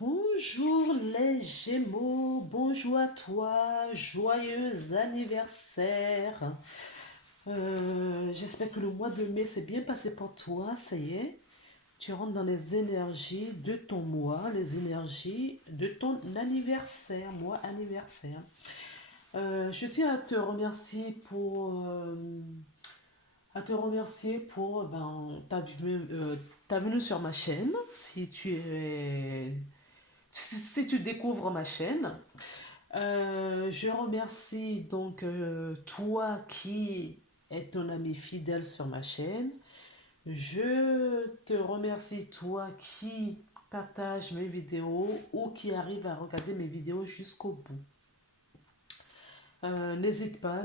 Bonjour les Gémeaux, bonjour à toi, joyeux anniversaire. J'espère que le mois de mai s'est bien passé pour toi, ça y est. Tu rentres dans les énergies de ton mois, les énergies de ton anniversaire, mois anniversaire. Je tiens à te remercier pour ta venue sur ma chaîne. Si tu découvres ma chaîne, je remercie toi qui es ton ami fidèle sur ma chaîne. Je te remercie toi qui partage mes vidéos ou qui arrive à regarder mes vidéos jusqu'au bout. N'hésite pas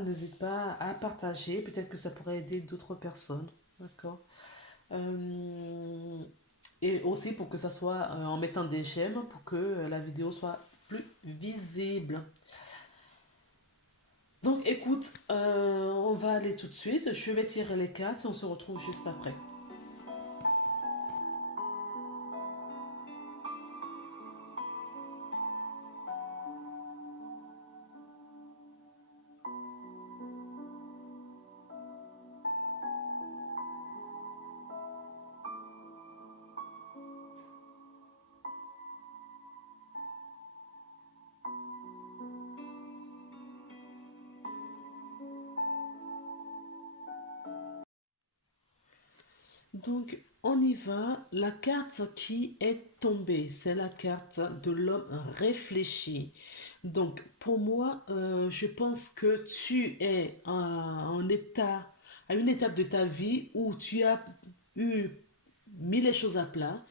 à partager. Peut-être que ça pourrait aider d'autres personnes. D'accord. Euh, et aussi pour que ça soit en mettant des j'aime pour que la vidéo soit plus visible. Donc écoute, on va aller tout de suite. Je vais tirer les cartes et on se retrouve juste après. Donc on y va. La carte qui est tombée, c'est la carte de l'homme réfléchi. Donc pour moi, je pense que tu es à une étape de ta vie où tu as eu mis les choses à plat,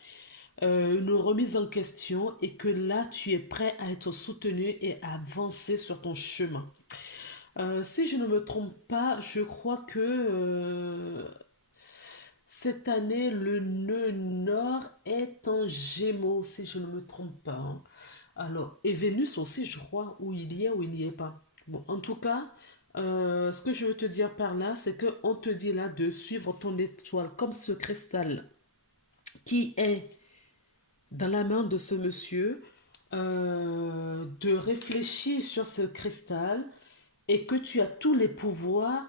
une remise en question et que là tu es prêt à être soutenu et à avancer sur ton chemin. Si je ne me trompe pas, je crois que cette année le nœud nord est en Gémeaux, si je ne me trompe pas, hein. Alors, et Vénus aussi, je crois, où il y est ou il n'y est pas. Bon, en tout cas, ce que je veux te dire par là, c'est qu'on te dit là de suivre ton étoile comme ce cristal qui est dans la main de ce monsieur, de réfléchir sur ce cristal et que tu as tous les pouvoirs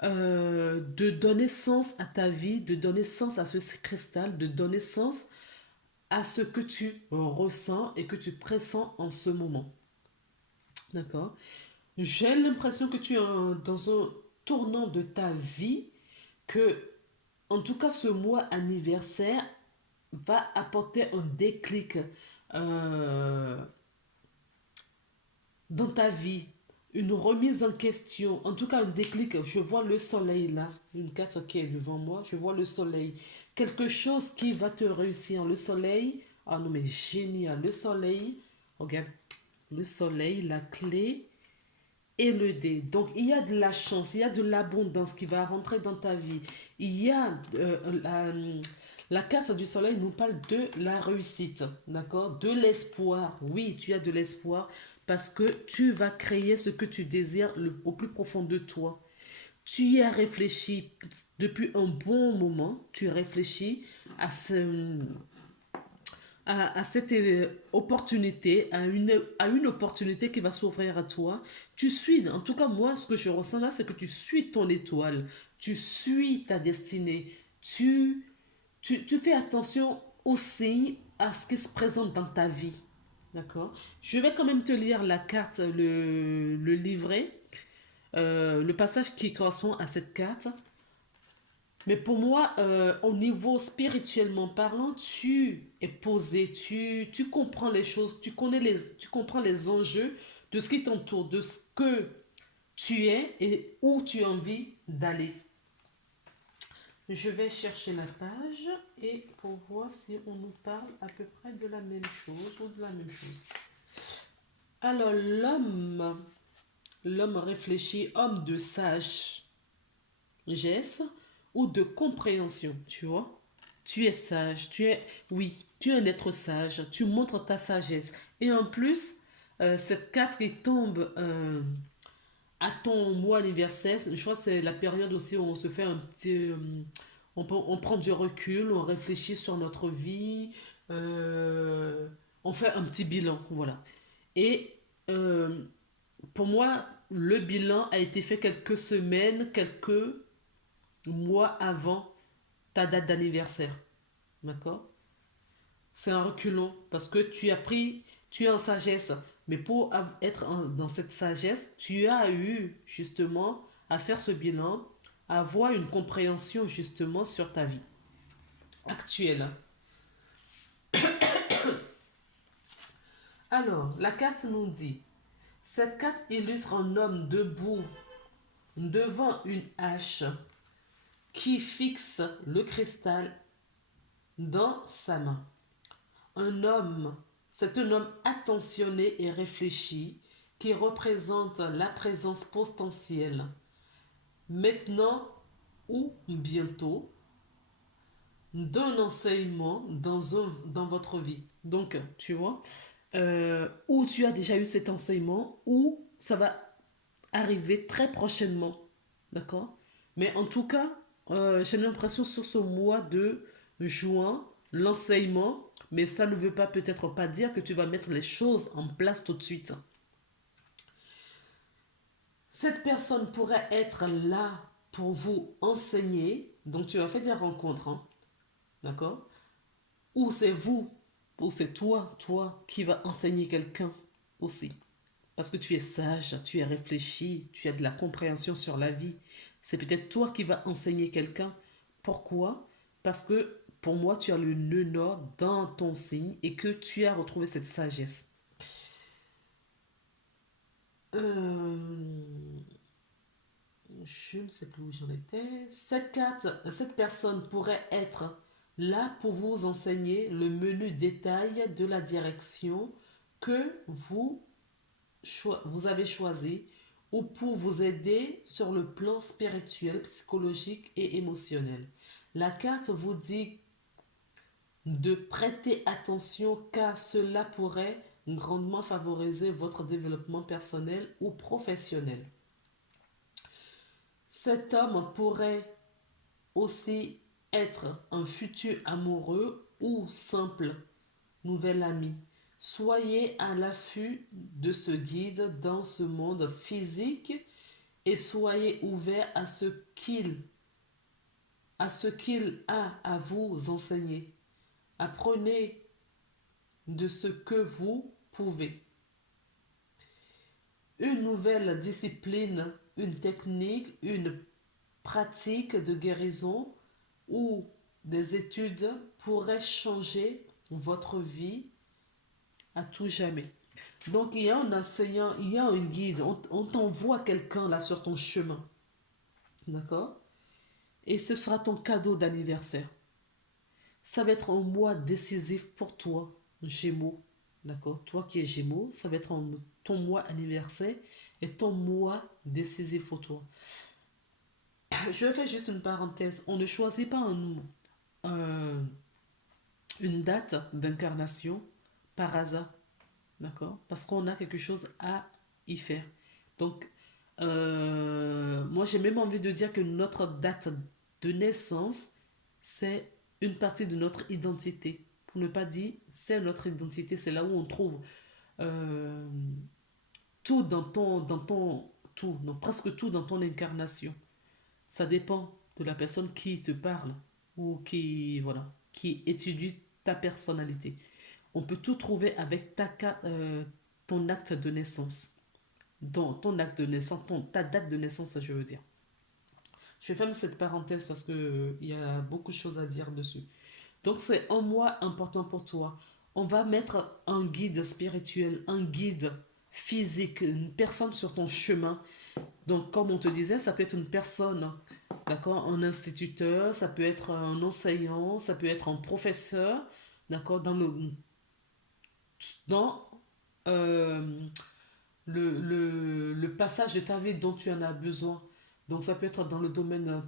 de donner sens à ta vie, de donner sens à ce cristal, de donner sens à ce que tu ressens et que tu pressens en ce moment. D'accord. J'ai l'impression que tu es dans un tournant de ta vie que, en tout cas, ce mois anniversaire va apporter un déclic euh, dans ta vie, une remise en question, en tout cas un déclic. Je vois le soleil là, une carte qui est devant moi, je vois le soleil. Quelque chose qui va te réussir. Le soleil, ah non mais génial, le soleil, regarde, le soleil, la clé et le dé. Donc il y a de la chance, il y a de l'abondance qui va rentrer dans ta vie. Il y a la carte du soleil nous parle de la réussite, d'accord? De l'espoir. Oui, tu as de l'espoir parce que tu vas créer ce que tu désires au plus profond de toi. Tu y as réfléchi depuis un bon moment, tu réfléchis à à cette opportunité, à une opportunité qui va s'ouvrir à toi. Tu suis, en tout cas moi, ce que je ressens là, c'est que tu suis ton étoile, tu suis ta destinée, tu fais attention aussi à ce qui se présente dans ta vie. D'accord. Je vais quand même te lire la carte, le livret, le passage qui correspond à cette carte. Mais pour moi, au niveau spirituellement parlant, tu es posé, tu comprends les choses, tu comprends les enjeux de ce qui t'entoure, de ce que tu es et où tu as envie d'aller. Je vais chercher la page et pour voir si on nous parle à peu près de la même chose ou de la même chose. Alors, l'homme réfléchit, homme de sagesse ou de compréhension, tu vois. Tu es sage, oui, tu es un être sage, tu montres ta sagesse. Et en plus, cette carte qui tombe à ton mois anniversaire, je crois que c'est la période aussi où on se fait un petit... on prend du recul, on réfléchit sur notre vie, Euh, on fait un petit bilan, voilà. Et euh, pour moi, le bilan a été fait quelques semaines, quelques mois avant ta date d'anniversaire. D'accord? C'est un reculon parce que tu es en sagesse. Mais pour être dans cette sagesse, tu as eu justement à faire ce bilan, à avoir une compréhension justement sur ta vie actuelle. Alors, la carte nous dit, cette carte illustre un homme debout devant une hache qui fixe le cristal dans sa main. Un homme, c'est un homme attentionné et réfléchi qui représente la présence potentielle, maintenant ou bientôt, d'un enseignement dans votre vie. Donc, tu vois, ou tu as déjà eu cet enseignement, ou ça va arriver très prochainement. D'accord? Mais en tout cas, j'ai l'impression sur ce mois de juin, l'enseignement, mais ça ne veut pas peut-être pas dire que tu vas mettre les choses en place tout de suite. Cette personne pourrait être là pour vous enseigner. Donc tu as fait des rencontres, hein, d'accord? Ou c'est vous, ou c'est toi qui va enseigner quelqu'un aussi. Parce que tu es sage, tu es réfléchi, tu as de la compréhension sur la vie. C'est peut-être toi qui vas enseigner quelqu'un. Pourquoi? Parce que pour moi, tu as le nœud nord dans ton signe et que tu as retrouvé cette sagesse. Euh, je ne sais plus où j'en étais. Cette personne pourrait être là pour vous enseigner le menu détail de la direction que vous avez choisi ou pour vous aider sur le plan spirituel, psychologique et émotionnel. La carte vous dit de prêter attention car cela pourrait grandement favoriser votre développement personnel ou professionnel. Cet homme pourrait aussi être un futur amoureux ou simple nouvel ami. Soyez à l'affût de ce guide dans ce monde physique et soyez ouvert à ce qu'il a à vous enseigner. Apprenez de ce que vous pouvez. Une nouvelle discipline, une technique, une pratique de guérison ou des études pourraient changer votre vie à tout jamais. Donc il y a un enseignant, il y a un guide, on t'envoie quelqu'un là sur ton chemin. D'accord? Et ce sera ton cadeau d'anniversaire. Ça va être un mois décisif pour toi, Gémeaux. D'accord? Toi qui es Gémeaux, ça va être ton mois anniversaire et ton mois décisif pour toi. Je fais juste une parenthèse. On ne choisit pas un- une date d'incarnation par hasard. D'accord? Parce qu'on a quelque chose à y faire. Donc, moi, j'ai même envie de dire que notre date de naissance, c'est une partie de notre identité. Pour ne pas dire, c'est notre identité. C'est là où on trouve euh, tout tout, non, presque tout dans ton incarnation. Ça dépend de la personne qui te parle ou voilà, qui étudie ta personnalité. On peut tout trouver avec ton acte de naissance. Dans ton acte de naissance, ta date de naissance, je veux dire. Je ferme cette parenthèse parce que, il y a beaucoup de choses à dire dessus. Donc, c'est un mois important pour toi. On va mettre un guide spirituel, un guide physique, une personne sur ton chemin. Donc, comme on te disait, ça peut être une personne, d'accord, un instituteur, ça peut être un enseignant, ça peut être un professeur, d'accord, dans euh, le passage de ta vie dont tu en as besoin. Donc ça peut être dans le domaine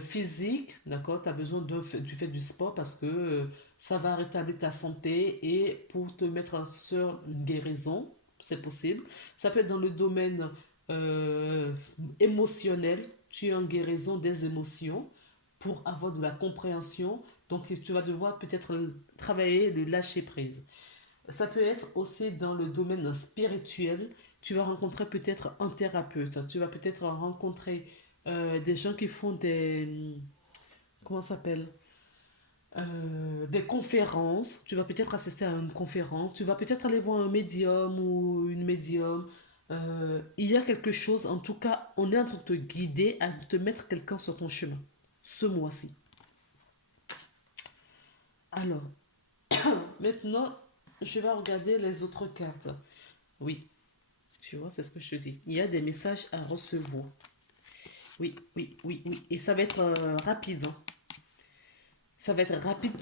physique, d'accord? Tu as besoin du fait du sport parce que ça va rétablir ta santé et pour te mettre sur une guérison, c'est possible. Ça peut être dans le domaine euh, émotionnel, tu es en guérison des émotions pour avoir de la compréhension Donc, tu vas devoir peut-être travailler le lâcher-prise. Ça peut être aussi dans le domaine spirituel. Tu vas rencontrer peut-être un thérapeute. Tu vas peut-être rencontrer des gens qui font des... Comment ça s'appelle? Des conférences. Tu vas peut-être assister à une conférence. Tu vas peut-être aller voir un médium ou une médium. Il y a quelque chose, en tout cas, on est en train de te guider à te mettre quelqu'un sur ton chemin ce mois-ci. Alors, maintenant, je vais regarder les autres cartes. Oui, tu vois, c'est ce que je te dis. Il y a des messages à recevoir. Oui, oui, oui, oui. Et ça va être rapide, hein. Ça va être rapide.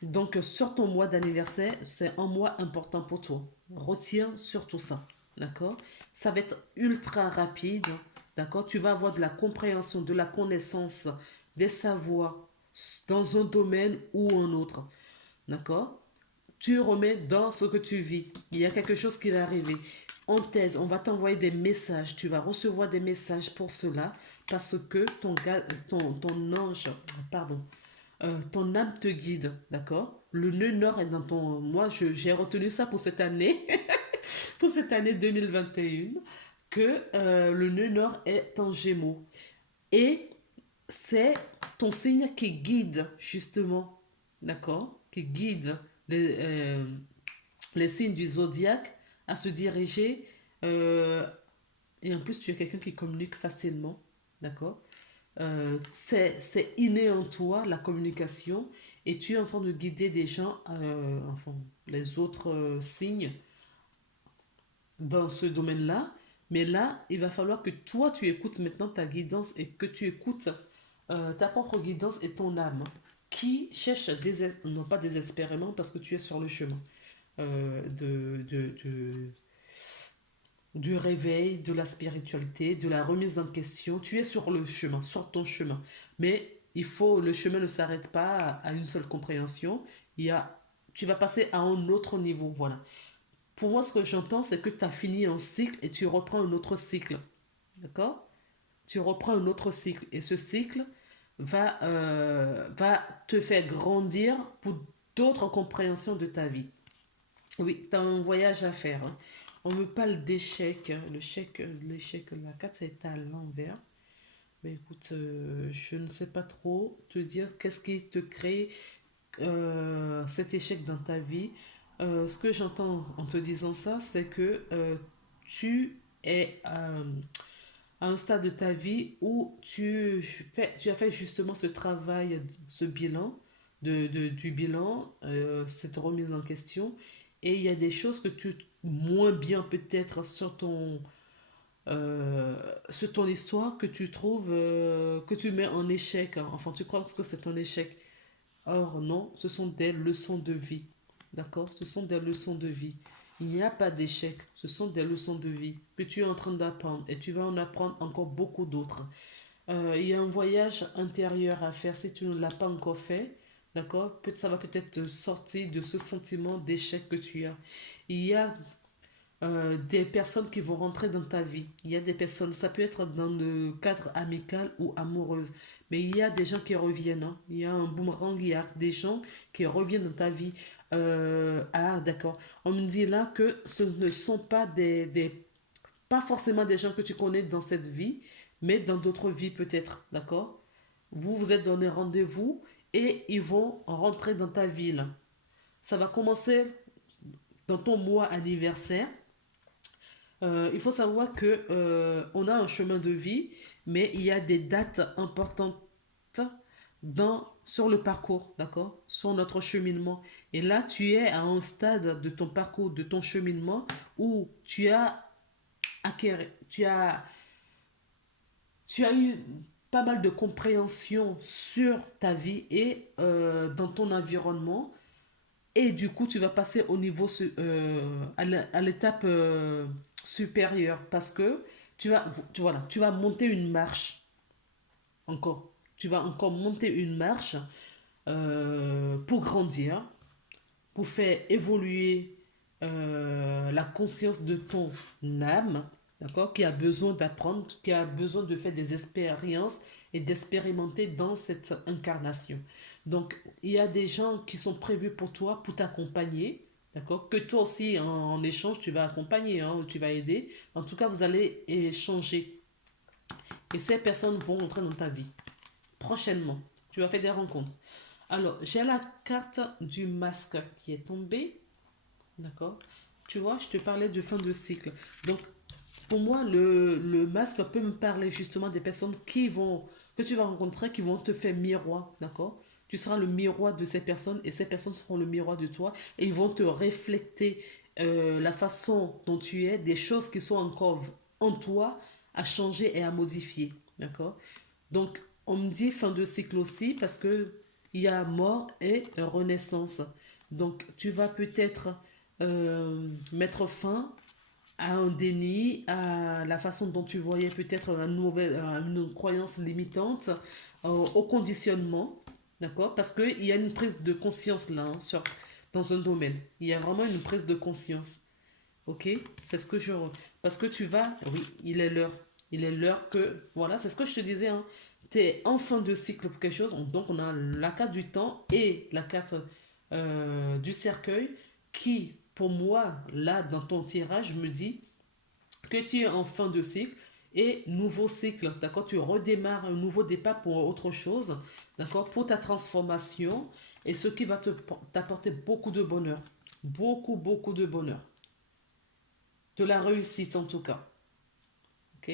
Donc, sur ton mois d'anniversaire, c'est un mois important pour toi. Retiens surtout ça. D'accord? Ça va être ultra rapide. D'accord? Tu vas avoir de la compréhension, de la connaissance, des savoirs dans un domaine ou un autre. D'accord? Tu remets dans ce que tu vis. Il y a quelque chose qui va arriver. On t'aide, on va t'envoyer des messages. Tu vas recevoir des messages pour cela parce que ton ange, pardon, ton âme te guide, d'accord? Le nœud nord est dans ton... Moi, j'ai retenu ça pour cette année, pour cette année 2021, que le nœud nord est en gémeaux. Et c'est ton signe qui guide, justement, d'accord? Qui guide les signes du zodiaque à se diriger. euh, et en plus, tu es quelqu'un qui communique facilement, d'accord? C'est inné en toi, la communication, et tu es en train de guider des gens, enfin, les autres signes dans ce domaine-là. Mais là, il va falloir que toi, tu écoutes maintenant ta guidance et que tu écoutes ta propre guidance et ton âme qui cherche, non pas désespérément, parce que tu es sur le chemin du réveil, de la spiritualité, de la remise en question. Tu es sur le chemin, sur ton chemin. Mais le chemin ne s'arrête pas à une seule compréhension. Tu vas passer à un autre niveau. Voilà. Pour moi, ce que j'entends, c'est que tu as fini un cycle et tu reprends un autre cycle. D'accord? Tu reprends un autre cycle. Et ce cycle va te faire grandir pour d'autres compréhensions de ta vie. Oui, tu as un voyage à faire, hein. On me parle d'échec. L'échec, la carte est à l'envers. Mais écoute, je ne sais pas trop te dire qu'est-ce qui te crée cet échec dans ta vie. Ce que j'entends en te disant ça, c'est que tu es à un stade de ta vie où tu as fait justement ce travail, ce bilan, du bilan, cette remise en question. Et il y a des choses que tu moins bien peut-être sur ton histoire que tu trouves, que tu mets en échec, hein. Enfin, tu crois que c'est un échec. Or, non, ce sont des leçons de vie. D'accord? Ce sont des leçons de vie. Il n'y a pas d'échec. Ce sont des leçons de vie que tu es en train d'apprendre et tu vas en apprendre encore beaucoup d'autres. Il y a un voyage intérieur à faire si tu ne l'as pas encore fait. D'accord? Ça va peut-être te sortir de ce sentiment d'échec que tu as. Il y a des personnes qui vont rentrer dans ta vie. Il y a des personnes, ça peut être dans le cadre amical ou amoureuse, mais il y a des gens qui reviennent, hein. Il y a un boomerang, il y a des gens qui reviennent dans ta vie. Ah, d'accord. On me dit là que ce ne sont pas pas forcément des gens que tu connais dans cette vie, mais dans d'autres vies peut-être, d'accord? Vous vous êtes donné rendez-vous et ils vont rentrer dans ta ville. Ça va commencer dans ton mois anniversaire. Il faut savoir que on a un chemin de vie, mais il y a des dates importantes sur le parcours, d'accord? Sur notre cheminement. Et là, tu es à un stade de ton parcours, de ton cheminement, où tu as, tu as eu pas mal de compréhension sur ta vie et dans ton environnement. Et du coup, tu vas passer au niveau, à l'étape supérieure parce que voilà, tu vas monter une marche encore. Tu vas encore monter une marche pour grandir, pour faire évoluer la conscience de ton âme, d'accord, qui a besoin d'apprendre, qui a besoin de faire des expériences et d'expérimenter dans cette incarnation. Donc, il y a des gens qui sont prévus pour toi, pour t'accompagner, d'accord? Que toi aussi, en échange, tu vas accompagner, hein, ou tu vas aider. En tout cas, vous allez échanger. Et ces personnes vont entrer dans ta vie prochainement. Tu vas faire des rencontres. Alors, j'ai la carte du masque qui est tombée, d'accord? Tu vois, je te parlais de fin de cycle. Donc, pour moi, le masque peut me parler justement des personnes que tu vas rencontrer qui vont te faire miroir, d'accord? Tu seras le miroir de ces personnes et ces personnes seront le miroir de toi et ils vont te refléter la façon dont tu es, des choses qui sont encore en toi à changer et à modifier, d'accord? Donc, on me dit fin de cycle aussi parce que il y a mort et renaissance. Donc, tu vas peut-être mettre fin à un déni, à la façon dont tu voyais peut-être une croyance limitante, au conditionnement, d'accord? Parce qu'il y a une prise de conscience là, hein, dans un domaine. Il y a vraiment une prise de conscience, ok? C'est ce que je... Parce que tu vas... Oui, il est l'heure. Il est l'heure que... Voilà, c'est ce que je te disais, hein. Tu es en fin de cycle pour quelque chose. Donc, on a la carte du temps et la carte du cercueil qui, pour moi, là, dans ton tirage, me dit que tu es en fin de cycle et nouveau cycle, d'accord? Tu redémarres un nouveau départ pour autre chose, d'accord? Pour ta transformation et ce qui va t'apporter beaucoup de bonheur. Beaucoup, beaucoup de bonheur. De la réussite en tout cas, ok?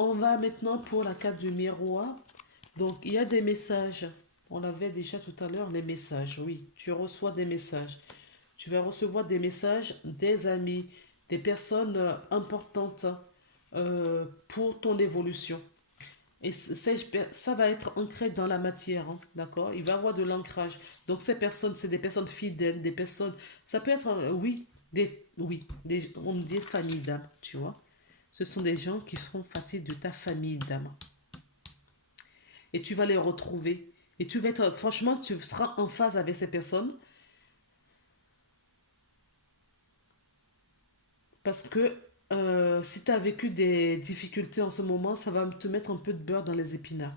On va maintenant pour la carte du miroir. Donc, il y a des messages. On l'avait déjà tout à l'heure, les messages. Oui, tu reçois des messages. Tu vas recevoir des messages des amis, des personnes importantes pour ton évolution. Et ça va être ancré dans la matière, hein, d'accord? Il va y avoir de l'ancrage. Donc ces personnes, c'est des personnes fidèles, des personnes... Ça peut être, on me dit famille d'âme, tu vois? Ce sont des gens qui seront partie de ta famille d'âme. Et tu vas les retrouver. Et tu vas être, franchement, tu seras en phase avec ces personnes parce que si tu as vécu des difficultés en ce moment, ça va te mettre un peu de beurre dans les épinards.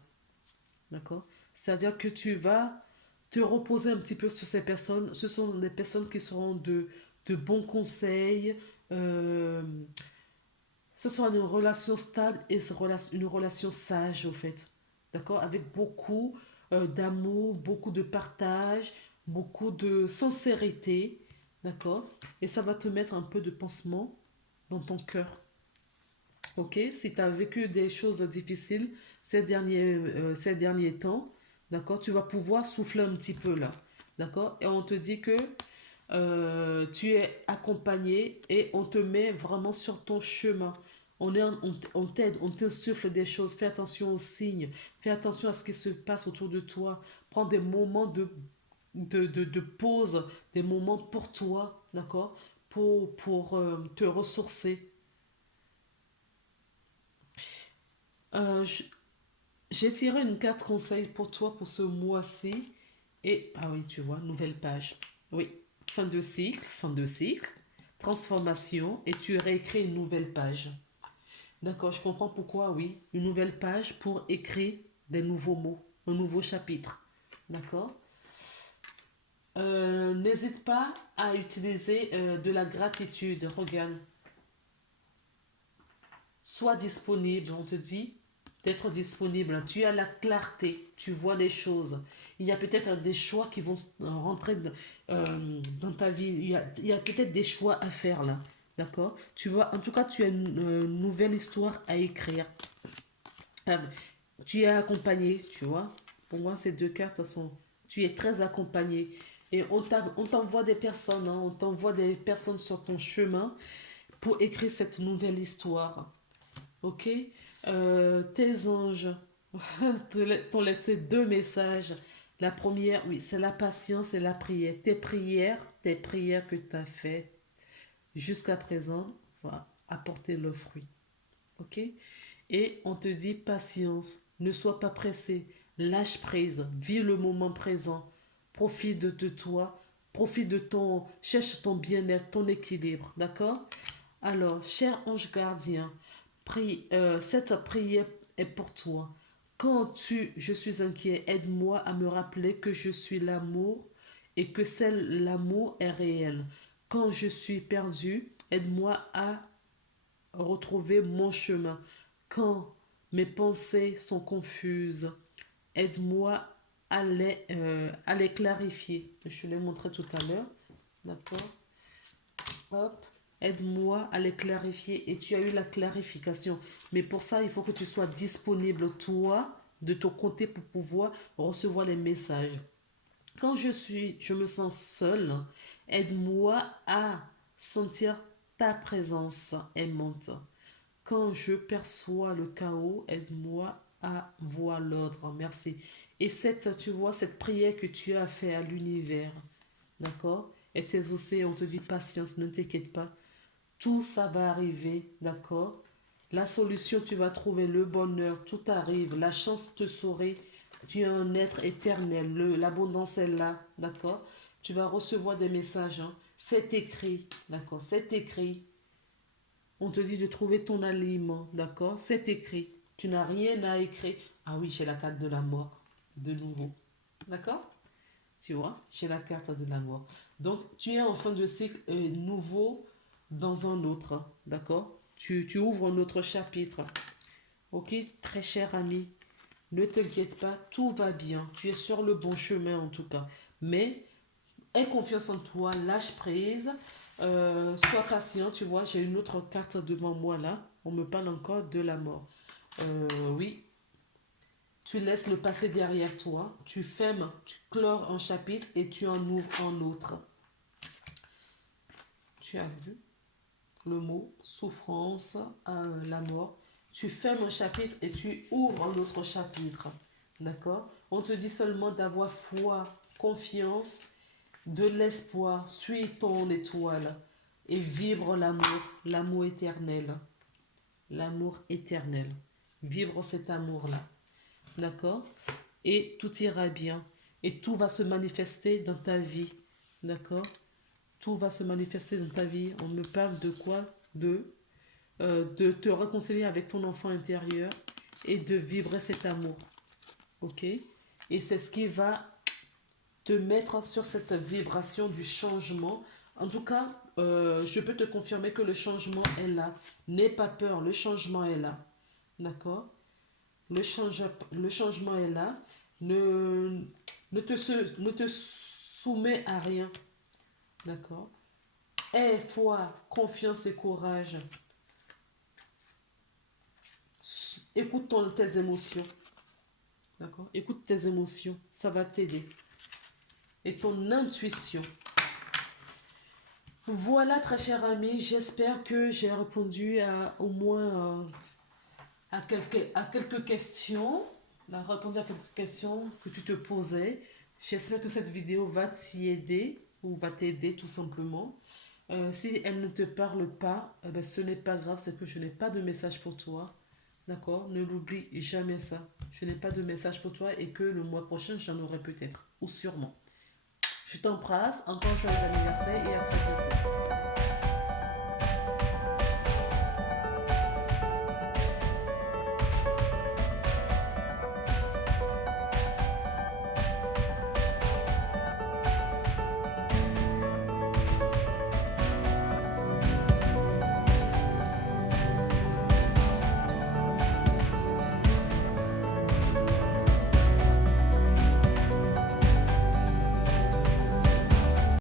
D'accord? C'est-à-dire que tu vas te reposer un petit peu sur ces personnes. Ce sont des personnes qui seront de bons conseils. euh, Ce sera une relation stable et une relation sage, au fait. D'accord? Avec beaucoup d'amour, beaucoup de partage, beaucoup de sincérité. D'accord? Et ça va te mettre un peu de pansement dans ton cœur. Ok? Si tu as vécu des choses difficiles ces derniers temps, d'accord? Tu vas pouvoir souffler un petit peu là. D'accord? Et on te dit que tu es accompagné et on te met vraiment sur ton chemin. On t'aide, on t'insuffle des choses. Fais attention aux signes. Fais attention à ce qui se passe autour de toi. Prends des moments de pause, des moments pour toi, d'accord? Pour te ressourcer. Euh, j- j'ai tiré une carte conseil pour toi pour ce mois-ci. Et, ah oui, tu vois, nouvelle page. Oui, fin de cycle, transformation, et tu réécris une nouvelle page. D'accord, je comprends pourquoi, oui. Une nouvelle page pour écrire des nouveaux mots, un nouveau chapitre. D'accord. N'hésite pas à utiliser de la gratitude. Regarde, sois disponible, on te dit d'être disponible. Tu as la clarté, tu vois les choses. Il y a peut-être des choix qui vont rentrer dans ta vie. Il y a peut-être des choix à faire là. D'accord? Tu vois, en tout cas, tu as une nouvelle histoire à écrire. Euh, Tu es accompagné, tu vois. Pour moi, ces deux cartes sont... Tu es très accompagné. Et on t'envoie des personnes, hein, on t'envoie des personnes sur ton chemin pour écrire cette nouvelle histoire. Ok? Tes anges t'ont laissé deux messages. La première, oui, c'est la patience et la prière. Tes prières que tu as faites jusqu'à présent vont apporter le fruit. Ok? Et on te dit patience, ne sois pas pressé, lâche prise, vis le moment présent, profite de toi, profite de cherche ton bien-être, ton équilibre, d'accord? Alors, cher ange gardien, cette prière est pour toi. Je suis inquiet, aide-moi à me rappeler que je suis l'amour et que l'amour est réel. Quand je suis perdu, aide-moi à retrouver mon chemin. Quand mes pensées sont confuses, aide-moi à les clarifier. Je te l'ai montré tout à l'heure. D'accord? Hop. Aide-moi à les clarifier. Et tu as eu la clarification. Mais pour ça, il faut que tu sois disponible, toi, de ton côté, pour pouvoir recevoir les messages. Quand je me sens seule, aide-moi à sentir ta présence aimante. Quand je perçois le chaos, aide-moi à voir l'ordre. Merci. Et tu vois, cette prière que tu as fait à l'univers, d'accord? Et tes océans, on te dit patience, ne t'inquiète pas. Tout ça va arriver, d'accord? La solution, tu vas trouver le bonheur, tout arrive. La chance te sourit. Tu es un être éternel. L'abondance est là, d'accord? Tu vas recevoir des messages. Hein. C'est écrit, d'accord? C'est écrit. On te dit de trouver ton aliment, d'accord? C'est écrit. Tu n'as rien à écrire. Ah oui, j'ai la carte de la mort, de nouveau. D'accord? Tu vois, j'ai la carte de la mort. Donc, tu es en fin de cycle nouveau dans un autre. D'accord? Tu ouvres un autre chapitre. Ok, très cher ami. Ne t'inquiète pas, tout va bien. Tu es sur le bon chemin en tout cas. Mais aie confiance en toi, lâche prise. Sois patient, tu vois, j'ai une autre carte devant moi là. On me parle encore de la mort. Oui, tu laisses le passé derrière toi, tu fermes, tu clores un chapitre et tu en ouvres un autre. Tu as vu le mot souffrance, la mort. Tu fermes un chapitre et tu ouvres un autre chapitre. D'accord? On te dit seulement d'avoir foi, confiance, de l'espoir. Suis ton étoile et vibre l'amour éternel. L'amour éternel. Vivre cet amour-là. D'accord? Et tout ira bien. Et tout va se manifester dans ta vie. D'accord? Tout va se manifester dans ta vie. On me parle de quoi? De te réconcilier avec ton enfant intérieur et de vivre cet amour. Ok? Et c'est ce qui va te mettre sur cette vibration du changement. En tout cas, je peux te confirmer que le changement est là. N'aie pas peur, le changement est là. D'accord? Le changement est là. Ne te soumets à rien. D'accord? Aie foi, confiance et courage. Écoute tes émotions. D'accord? Écoute tes émotions. Ça va t'aider. Et ton intuition. Voilà, très cher ami. J'espère que j'ai répondu au moins à quelques questions. Répondu à quelques questions que tu te posais. J'espère que cette vidéo va t'y aider ou va t'aider tout simplement. Si elle ne te parle pas, ben, ce n'est pas grave, c'est que je n'ai pas de message pour toi. D'accord? Ne l'oublie jamais ça. Je n'ai pas de message pour toi et que le mois prochain, j'en aurai peut-être. Ou sûrement. Je t'embrasse. Encore joyeux anniversaire et à très bientôt.